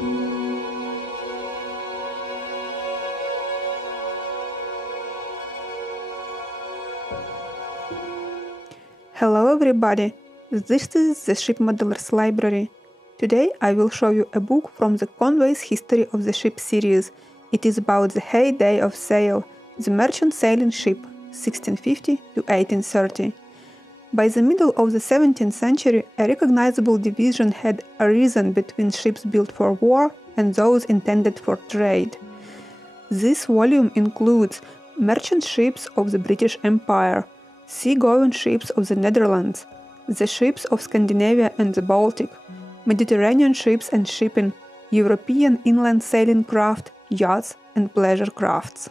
Hello everybody, this is the Ship Modelers Library. Today I will show you a book from the Conway's History of the Ship series. It is about the heyday of sail, the merchant sailing ship, 1650 to 1830. By the middle of the 17th century, a recognizable division had arisen between ships built for war and those intended for trade. This volume includes merchant ships of the British Empire, sea-going ships of the Netherlands, the ships of Scandinavia and the Baltic, Mediterranean ships and shipping, European inland sailing craft, yachts and pleasure crafts.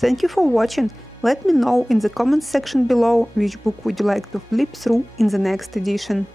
Thank you for watching. Let me know in the comments section below which book would you like to flip through in the next edition.